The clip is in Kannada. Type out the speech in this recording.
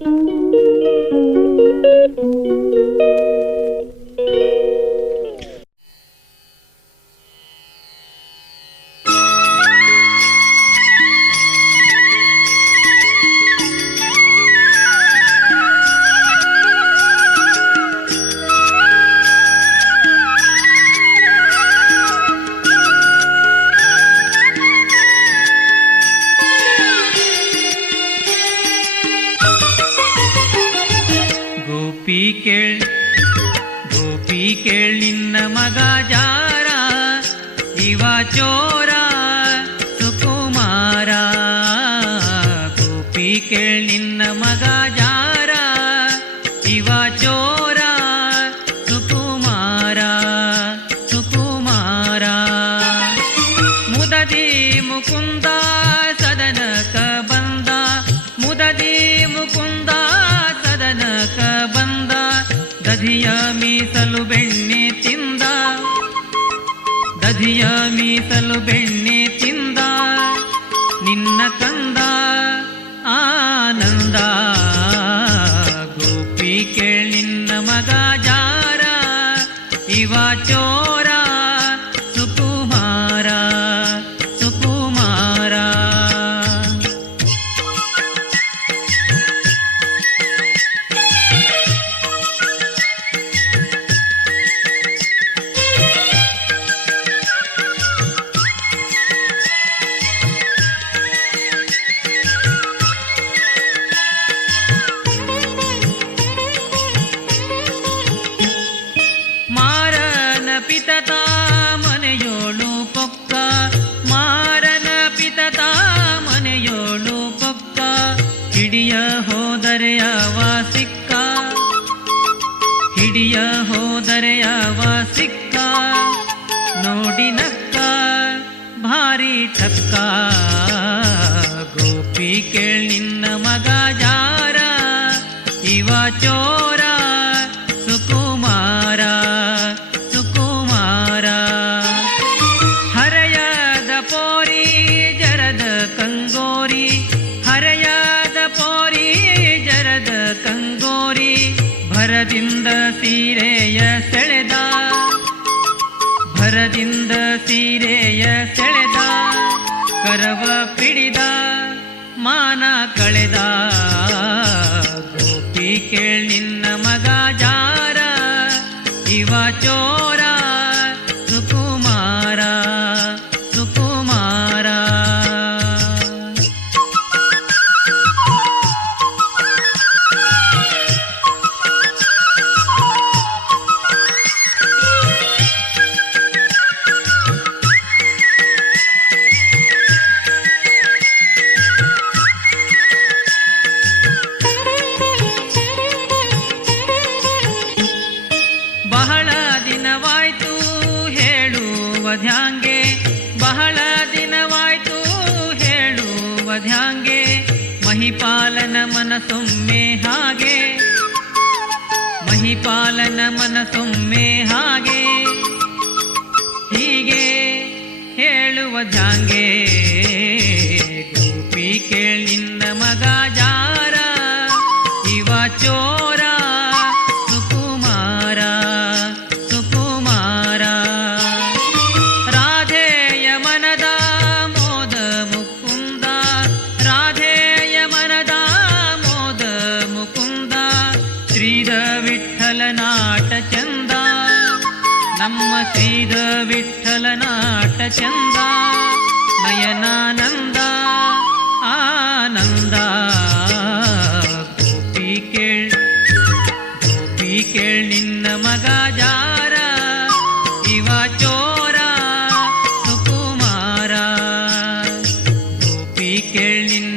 ಗೋಪಿ ಕೇಳ್ ನಿನ್ನ ಮಗ ಜಾರ ಇವ ಚೋರ ಸುಕುಮಾರ. ಗೋಪಿ ಕೇಳ್ ನಿನ್ನ ಮಗ ಜಾರ ಇವ ಚೋರ ಸುಕುಮಾರ ಸುಕುಮಾರ. ಮುದದಿ ಮುಕುಂದ ಸದನಕ ಬಂದ, ಮುದದಿ ಮುಕುಂದ ಸದನಕ ಬಂದ, ದಧಿಯ ಮೀಸಲು ಬೆಣ್ಣೆ ತಿಂದ, ದಧಿಯ ಮೀಸಲು ಬೆಣ್ಣೆ ತಿಂದ, ನಿನ್ನ ಕಂದ ಆನಂದ. ಗೋಪಿ ಕೇಳ್ ನಿನ್ನ ಮಗ ಜಾರ ಇವ ಚೋರ ಸುಕುಮಾರ ಸುಕುಮಾರ. ಪಿತತ ಮನೆಯೋಳು ಪೊಕ್ಕ, ಮಾರನ ಪಿತತ ಮನೆಯೋಳು ಪೊಕ್ಕ, ಹಿಡಿಯ ಹೋದರೆ ಅವ ಸಿಕ್ಕ, ಹಿಡಿಯ ಹೋದರೆ ಅವ ಸಿಕ್ಕ, ನೋಡಿ ನಕ್ಕ ಭಾರಿ ಠಕ್ಕ. ಗೋಪಿ ಕೇಳ್ ನಿನ್ನ ಮಗ ಜಾರ ಇವ ಚೋರ ಸುಕುಮಾರ ಸುಕುಮಾರ. ಹರೆಯದ ಪೋರಿ ಜರದ ಕಂಗೋರಿ, ಹರೆಯದ ಪೋರಿ ಜರದ ಕಂಗೋರಿ, ಭರದಿಂದ ಸೀರೆಯ ಸೆಳೆದ, ಭರದಿಂದ ಸೀರೆಯ ಸೆಳೆದ, ಕರವ ಪಿಡಿದ ಮಾನ ಕಳೆದ. ಗೋಪಿ ಕೇಳ್ ನಿನ್ನ ಮಗ ಜಾರ ಇವ ಚೋರ ಸುಕುಮಾರ ಸುಕುಮಾರ. ಬಹಳ ದಿನವಾಯ್ತು ಹೇಳುವದ್ಯಾಂಗೆ, ಬಹಳ ದಿನವಾಯ್ತು ಹೇಳುವದ್ಯಾಂಗೆ, ಮಹಿಪಾಲನ ಮನಸೊಮ್ಮೆ ಹಾಗೆ, ಮಹಿಪಾಲನ ಮನಸೊಮ್ಮೆ ಹಾಗೆ, ಹೀಗೆ ಹೇಳುವದ್ಯಾಂಗೆ. ಗೋಪಿ ಕೇಳ್ ನಿನ್ನ ಮಗ ಜಾರ ಇವ ಚೋರ ಸುಕುಮಾರ ಸುಕುಮಾರ. ರಾಧೆಯ ಮನದ ಮೋದ ಮುಕುಂದ, ರಾಧೆಯ ಮನದ ಮೋದ ಮುಕುಂದ, ಶ್ರೀದ ವಿಠ್ಠಲ ನಾಟ ಚಂದ, ನಮ್ಮ ಶ್ರೀದ ವಿಠ್ಠಲ ನಾಟ ಚಂದ, ನಯನಾನಂದ ಆನಂದ. ಗೋಪಿ ಕೇಳ್ ನಿನ್ನ ಮಗ ಜಾರ ಇವ ಚೋರ ಸುಕುಮಾರ. ಗೋಪಿ ಕೇಳ್ ನಿನ್ನ